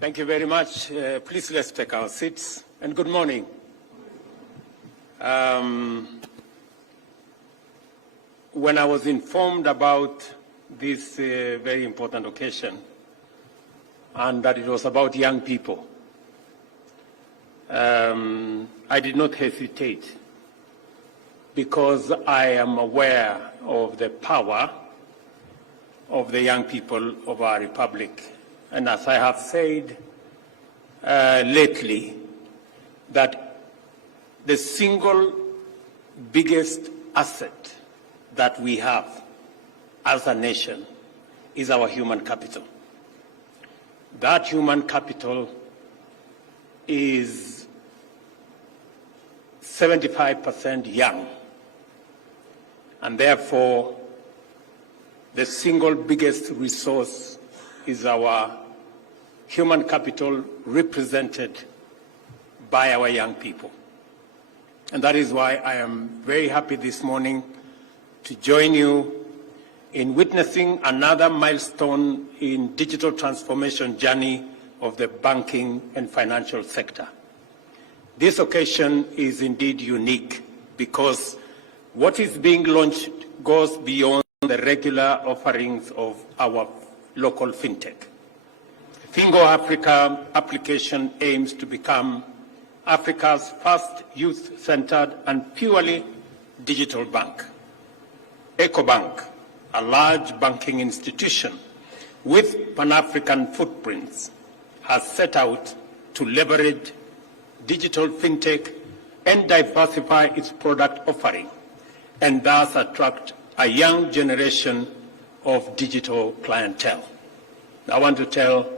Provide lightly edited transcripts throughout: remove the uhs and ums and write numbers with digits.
Thank you very much. Please let's take our seats, and good morning. When I was informed about this very important occasion, and that it was about young people, I did not hesitate, because I am aware of the power of the young people of our republic. And as I have said lately, that the single biggest asset that we have as a nation is our human capital. That human capital is 75% young, and therefore the single biggest resource is our human capital represented by our young people. And that is why I am very happy this morning to join you in witnessing another milestone in digital transformation journey of the banking and financial sector. This occasion is indeed unique because what is being launched goes beyond the regular offerings of our local fintech. Fingo Africa application aims to become Africa's first youth-centered and purely digital bank. Ecobank, a large banking institution with Pan-African footprints, has set out to leverage digital fintech and diversify its product offering, and thus attract a young generation of digital clientele. I want to tell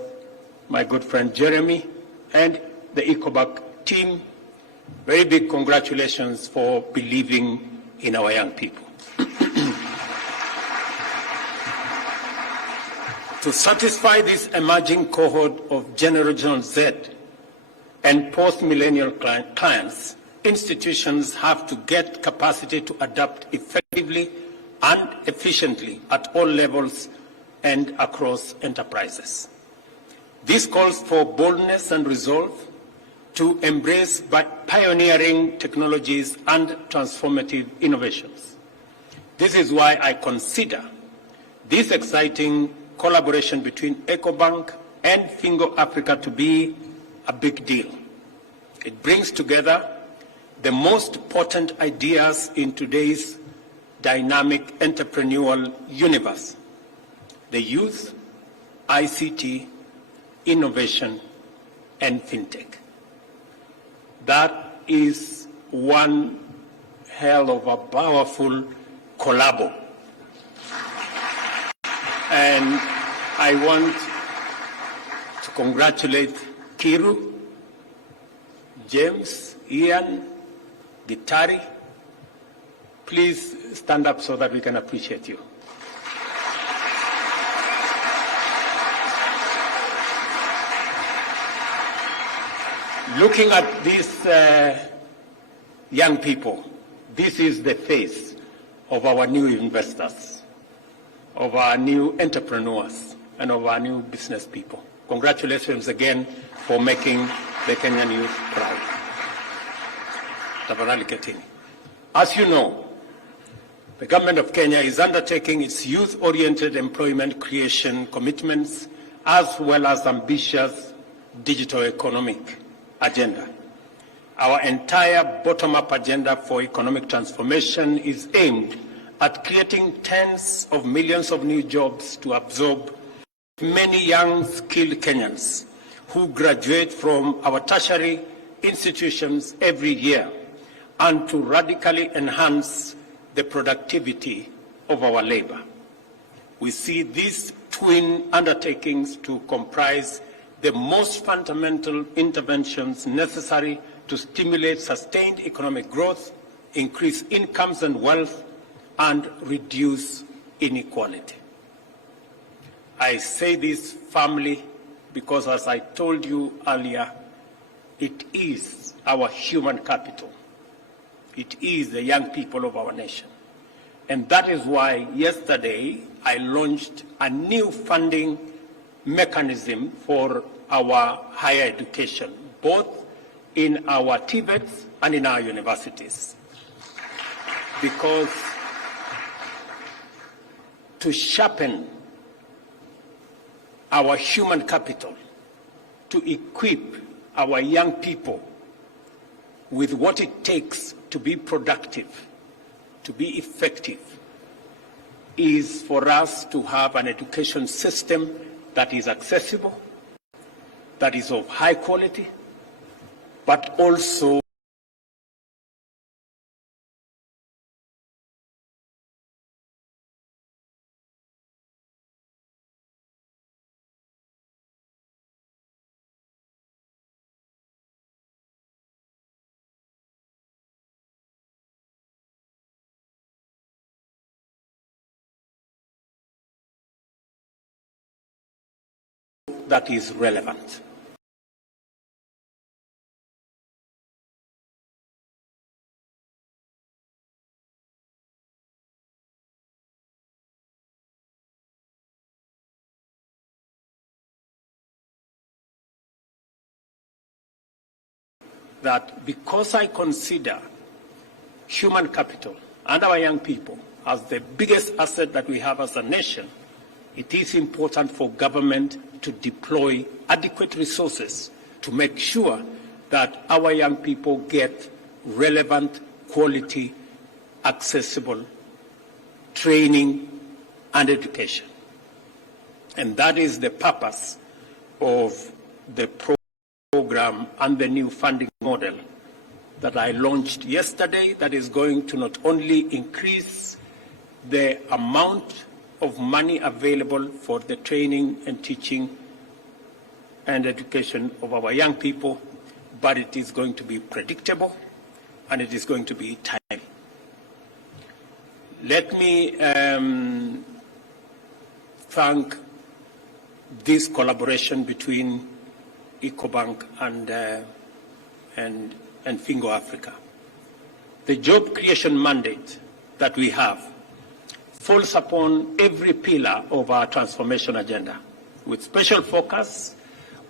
my good friend Jeremy and the Ecobank team very big congratulations for believing in our young people. To satisfy this emerging cohort of Generation Z and post-millennial clients, institutions have to get capacity to adapt effectively and efficiently at all levels and across enterprises. This calls for boldness and resolve to embrace pioneering technologies and transformative innovations. This is why I consider this exciting collaboration between Ecobank and Fingo Africa to be a big deal. It brings together the most potent ideas in today's dynamic entrepreneurial universe: the youth, ICT, innovation, and fintech. That is one hell of a powerful collabo. And I want to congratulate Kiru, James, Ian, Gitari. Please stand up so that we can appreciate you. Looking at these young people, this is the face of our new investors, of our new entrepreneurs, and of our new business people. Congratulations again for making the Kenyan youth proud. Tafadhali ketini. As you know, the government of Kenya is undertaking its youth-oriented employment creation commitments as well as ambitious digital economic agenda. Our entire bottom-up agenda for economic transformation is aimed at creating tens of millions of new jobs to absorb many young, skilled Kenyans who graduate from our tertiary institutions every year, and to radically enhance the productivity of our labor. We see these twin undertakings to comprise the most fundamental interventions necessary to stimulate sustained economic growth, increase incomes and wealth, and reduce inequality. I say this firmly because, as I told you earlier, it is our human capital. It is the young people of our nation. And that is why yesterday I launched a new funding mechanism for our higher education, both in our TVETs and in our universities. Because to sharpen our human capital, to equip our young people with what it takes to be productive, to be effective, is for us to have an education system that is accessible, that is of high quality, but also that is relevant. That because I consider human capital and our young people as the biggest asset that we have as a nation, it is important for government to deploy adequate resources to make sure that our young people get relevant, quality, accessible training and education. And that is the purpose of the program and the new funding model that I launched yesterday, that is going to not only increase the amount of money available for the training and teaching and education of our young people, but it is going to be predictable and it is going to be timely. Let me thank this collaboration between Ecobank and Fingo Africa. The job creation mandate that we have falls upon every pillar of our transformation agenda, with special focus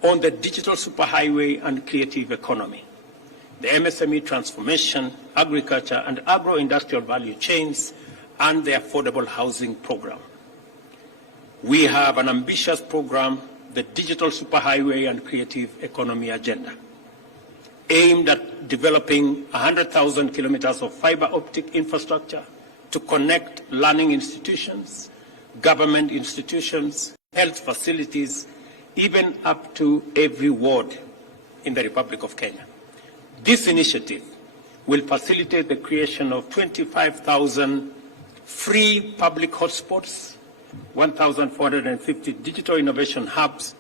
on the digital superhighway and creative economy, the MSME transformation, agriculture and agro-industrial value chains, and the affordable housing program. We have an ambitious program, the digital superhighway and creative economy agenda, aimed at developing 100,000 kilometers of fiber optic infrastructure to connect learning institutions, government institutions, health facilities, even up to every ward in the Republic of Kenya. This initiative will facilitate the creation of 25,000 free public hotspots, 1,450 digital innovation hubs,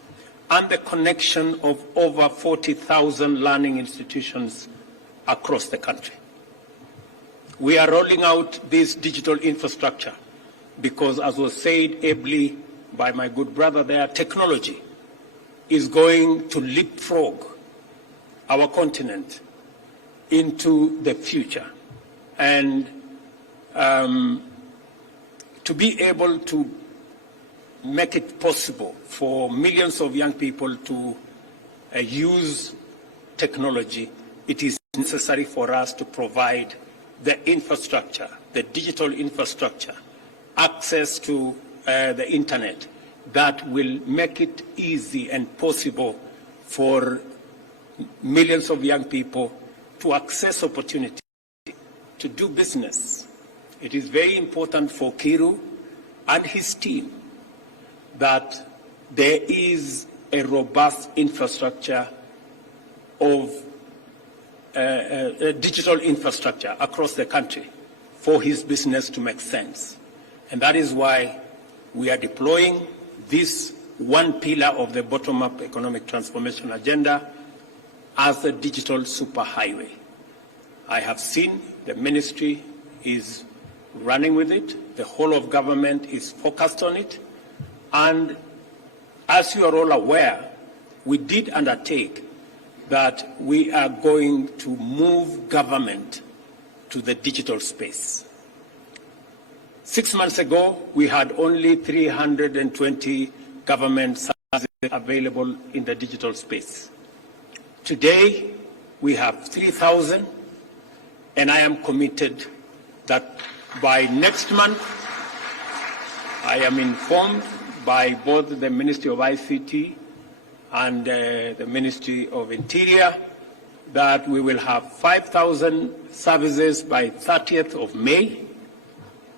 and the connection of over 40,000 learning institutions across the country. We are rolling out this digital infrastructure because, as was said ably by my good brother there, technology is going to leapfrog our continent into the future. And to be able to make it possible for millions of young people to use technology, it is necessary for us to provide the infrastructure, the digital infrastructure, access to the internet that will make it easy and possible for millions of young people to access opportunity, to do business. It is very important for Kiru and his team that there is a robust infrastructure of digital infrastructure across the country for his business to make sense. And that is why we are deploying this one pillar of the bottom-up economic transformation agenda as a digital superhighway. I have seen the ministry is running with it. The whole of government is focused on it. And as you are all aware, we did undertake that we are going to move government to the digital space. 6 months ago, we had only 320 government services available in the digital space. Today, we have 3,000, and I am committed that by next month, I am informed by both the Ministry of ICT and the Ministry of Interior that we will have 5,000 services by 30th of May,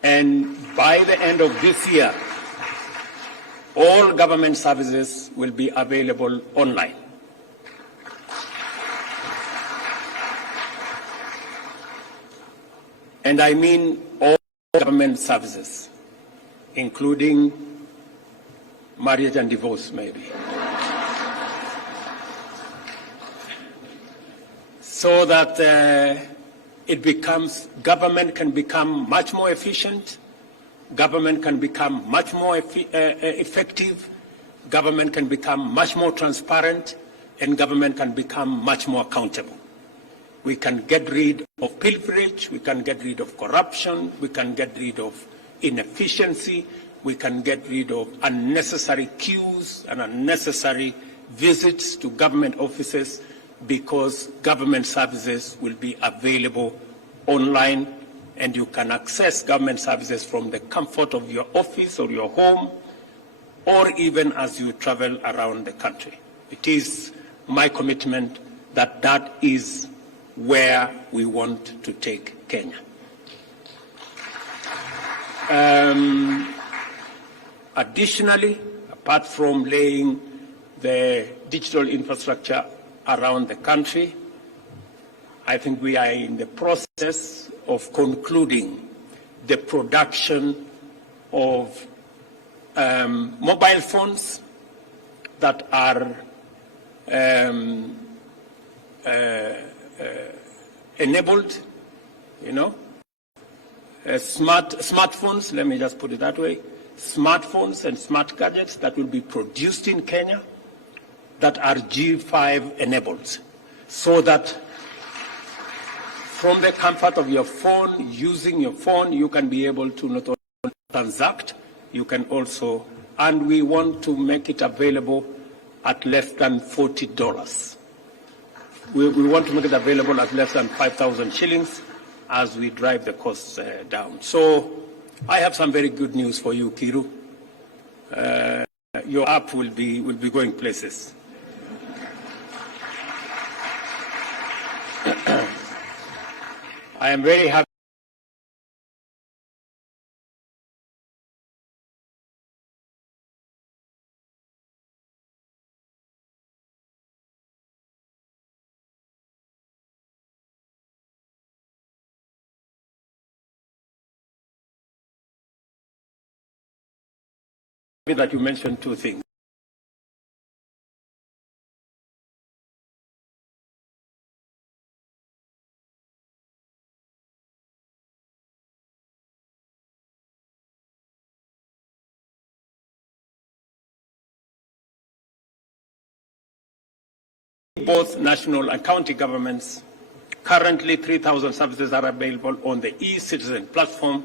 and by the end of this year, all government services will be available online. And I mean all government services, including marriage and divorce, maybe. So that government can become much more efficient, government can become much more effective, government can become much more transparent, and government can become much more accountable. We can get rid of pilferage, we can get rid of corruption, we can get rid of inefficiency, we can get rid of unnecessary queues and unnecessary visits to government offices, because government services will be available online, and you can access government services from the comfort of your office or your home, or even as you travel around the country. It is my commitment that that is where we want to take Kenya. Additionally, apart from laying the digital infrastructure around the country, I think we are in the process of concluding the production of mobile phones that are enabled, smartphones, let me just put it that way, smartphones and smart gadgets that will be produced in Kenya that are G5 enabled, so that from the comfort of your phone, using your phone, you can be able to not only transact, you can also, and we want to make it available at less than $40. We want to make it available at less than 5,000 shillings as we drive the costs down. So I have some very good news for you, Kiru. Your app will be going places. I am very happy that you mentioned two things. Both national and county governments, currently 3,000 services are available on the e-Citizen platform,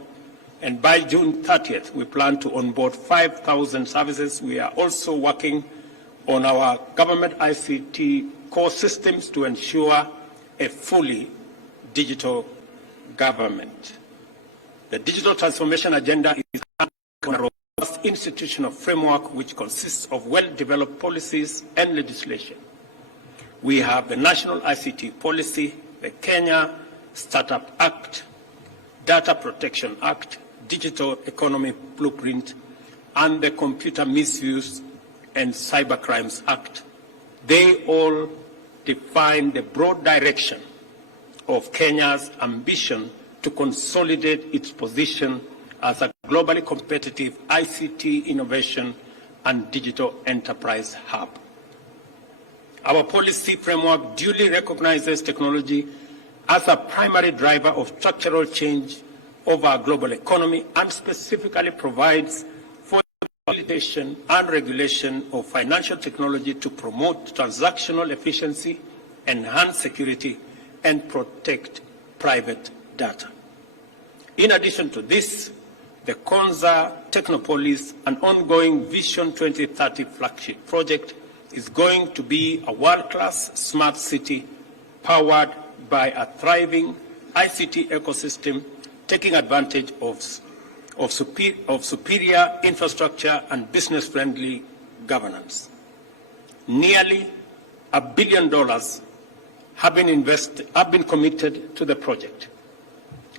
and by June 30th, we plan to onboard 5,000 services. We are also working on our government ICT core systems to ensure a fully digital government. The digital transformation agenda is a robust institutional framework which consists of well-developed policies and legislation. We have the National ICT Policy, the Kenya Startup Act, Data Protection Act, Digital Economy Blueprint, and the Computer Misuse and Cybercrimes Act. They all define the broad direction of Kenya's ambition to consolidate its position as a globally competitive ICT innovation and digital enterprise hub. Our policy framework duly recognizes technology as a primary driver of structural change of our global economy, and specifically provides for the facilitation and regulation of financial technology to promote transactional efficiency, enhance security, and protect private data. In addition to this, the Konza Technopolis, an ongoing Vision 2030 flagship project, is going to be a world-class smart city powered by a thriving ICT ecosystem, taking advantage of superior infrastructure and business-friendly governance. Nearly $1 billion have been committed to the project.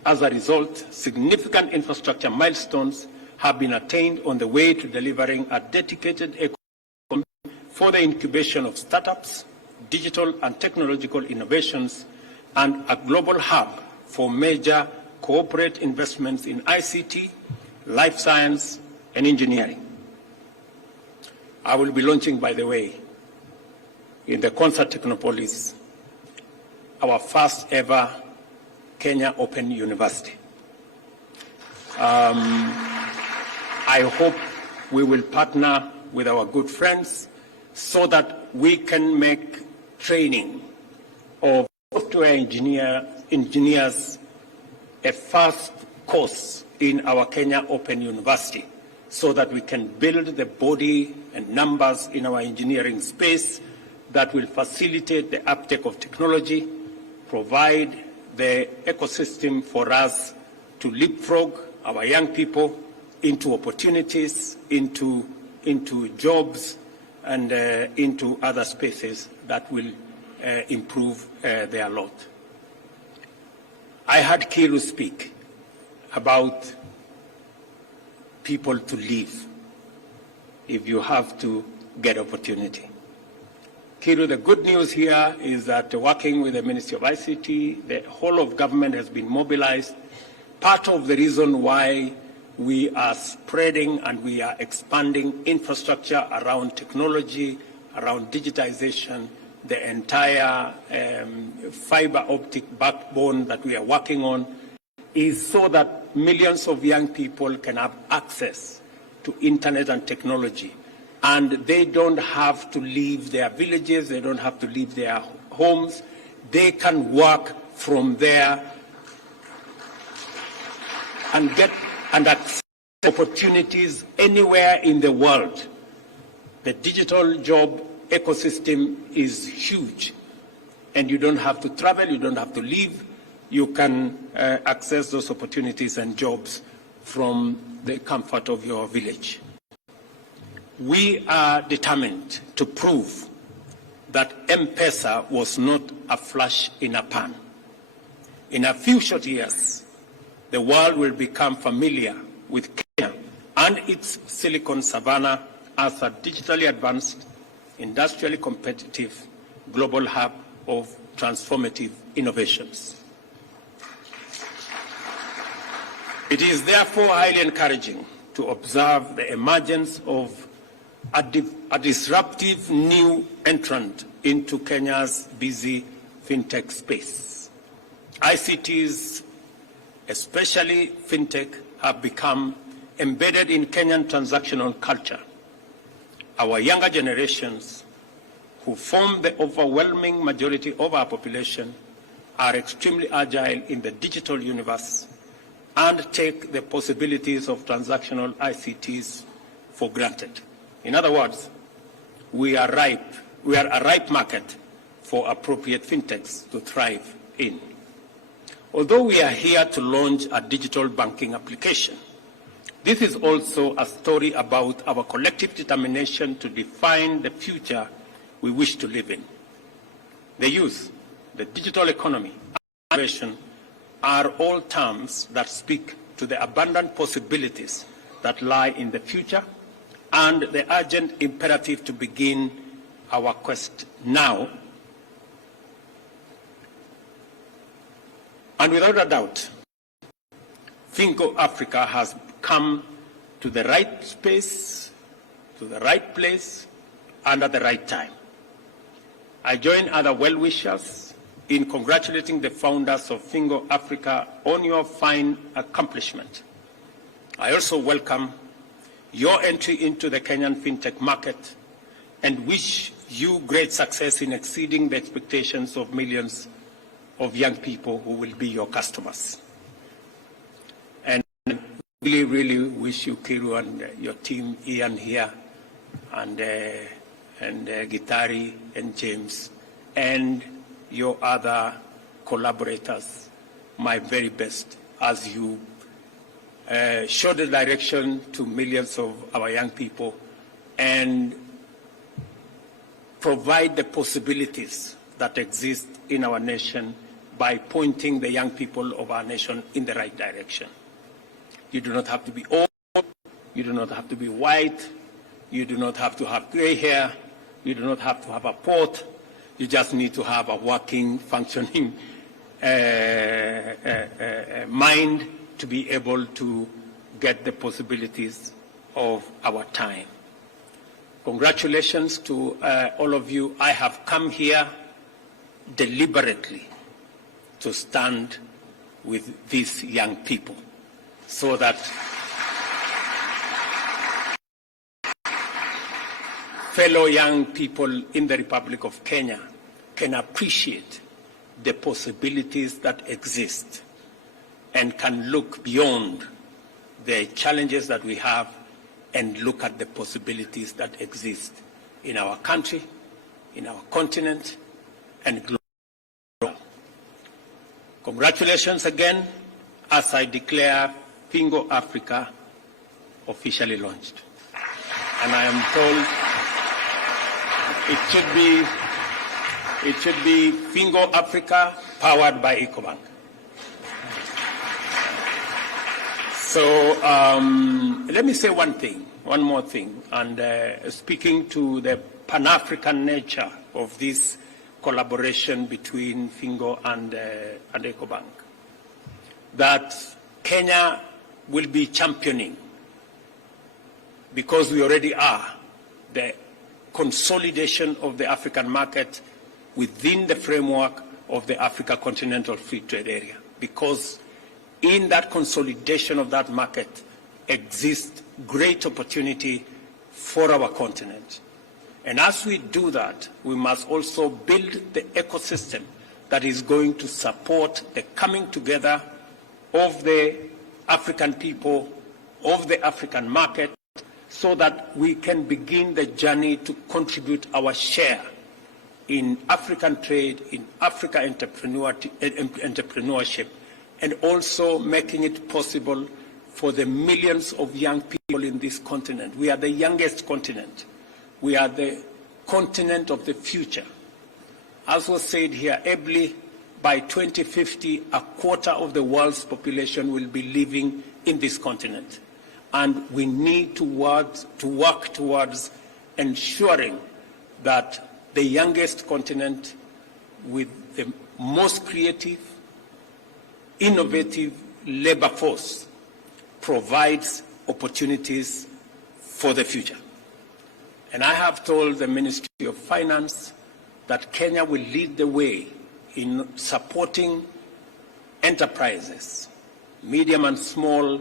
As a result, significant infrastructure milestones have been attained on the way to delivering a dedicated ecosystem for the incubation of startups, digital and technological innovations, and a global hub for major corporate investments in ICT, life science, and engineering. I will be launching, by the way, in the Konza Technopolis, our first ever Kenya Open University. I hope we will partner with our good friends so that we can make training of software engineers a first course in our Kenya Open University, so that we can build the body and numbers in our engineering space that will facilitate the uptake of technology, provide the ecosystem for us to leapfrog our young people into opportunities, into jobs, and into other spaces that will improve their lot. I heard Kiru speak about people to leave if you have to get opportunity. Kiru, the good news here is that working with the Ministry of ICT, the whole of government has been mobilized. Part of the reason why we are spreading and we are expanding infrastructure around technology, around digitization, the entire fiber optic backbone that we are working on, is so that millions of young people can have access to internet and technology. And they don't have to leave their villages, they don't have to leave their homes. They can work from there and get and access opportunities anywhere in the world. The digital job ecosystem is huge, and you don't have to travel, you don't have to leave. You can access those opportunities and jobs from the comfort of your village. We are determined to prove that M-Pesa was not a flash in a pan. In a few short years, the world will become familiar with Kenya and its Silicon Savannah as a digitally advanced, industrially competitive global hub of transformative innovations. It is therefore highly encouraging to observe the emergence of a disruptive new entrant into Kenya's busy fintech space. ICTs, especially fintech, have become embedded in Kenyan transactional culture. Our younger generations, who form the overwhelming majority of our population, are extremely agile in the digital universe and take the possibilities of transactional ICTs for granted. In other words, we are a ripe market for appropriate fintechs to thrive in. Although we are here to launch a digital banking application, this is also a story about our collective determination to define the future we wish to live in. The youth, the digital economy, and innovation are all terms that speak to the abundant possibilities that lie in the future and the urgent imperative to begin our quest now. And without a doubt, Fingo Africa has come to the right space, to the right place, and at the right time. I join other well-wishers in congratulating the founders of Fingo Africa on your fine accomplishment. I also welcome your entry into the Kenyan fintech market and wish you great success in exceeding the expectations of millions of young people who will be your customers. And really wish you, Kiru, and your team, Ian here, and Gitari and James, and your other collaborators, my very best as you show the direction to millions of our young people and provide the possibilities that exist in our nation by pointing the young people of our nation in the right direction. You do not have to be old, you do not have to be white, you do not have to have gray hair, you do not have to have a port, you just need to have a working, functioning mind to be able to get the possibilities of our time. Congratulations to all of you. I have come here deliberately to stand with these young people so that fellow young people in the Republic of Kenya can appreciate the possibilities that exist and can look beyond the challenges that we have and look at the possibilities that exist in our country, in our continent, and globally. Congratulations again as I declare Fingo Africa officially launched. And I am told it should be Fingo Africa powered by Ecobank. So let me say one more thing, and speaking to the Pan-African nature of this collaboration between Fingo and Ecobank, that Kenya will be championing, because we already are, the consolidation of the African market within the framework of the Africa Continental Free Trade Area, because in that consolidation of that market exists great opportunity for our continent. And as we do that, we must also build the ecosystem that is going to support the coming together of the African people, of the African market, so that we can begin the journey to contribute our share in African trade, in Africa entrepreneurship, and also making it possible for the millions of young people in this continent. We are the youngest continent. We are the continent of the future. As was said here, ably, by 2050, a quarter of the world's population will be living in this continent. And we need to work towards ensuring that the youngest continent with the most creative, innovative labor force provides opportunities for the future. And I have told the Ministry of Finance that Kenya will lead the way in supporting enterprises, medium and small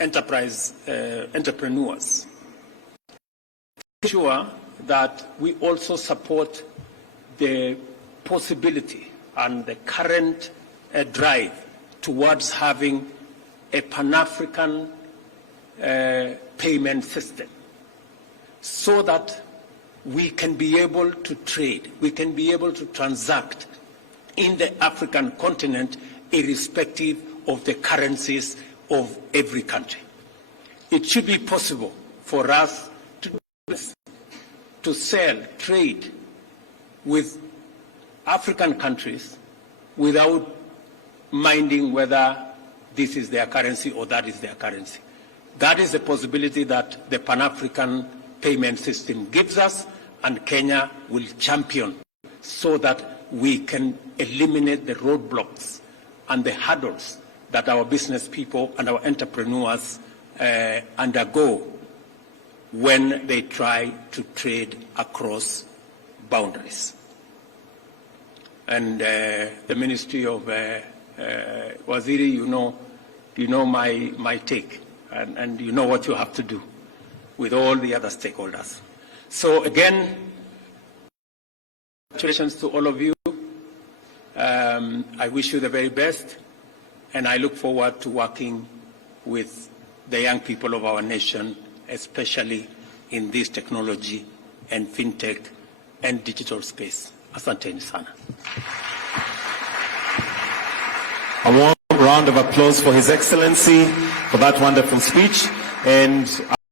entrepreneurs. Ensure that we also support the possibility and the current drive towards having a Pan-African payment system, so that we can be able to trade, we can be able to transact in the African continent irrespective of the currencies of every country. It should be possible for us to do this, to sell, trade with African countries without minding whether this is their currency or that is their currency. That is the possibility that the Pan-African payment system gives us, and Kenya will champion so that we can eliminate the roadblocks and the hurdles that our business people and our entrepreneurs undergo when they try to trade across boundaries. And the Ministry of Waziri, you know my take, and you know what you have to do with all the other stakeholders. So again, congratulations to all of you. I wish you the very best, and I look forward to working with the young people of our nation, especially in this technology and fintech and digital space. Asanteni sana. A warm round of applause for His Excellency for that wonderful speech. And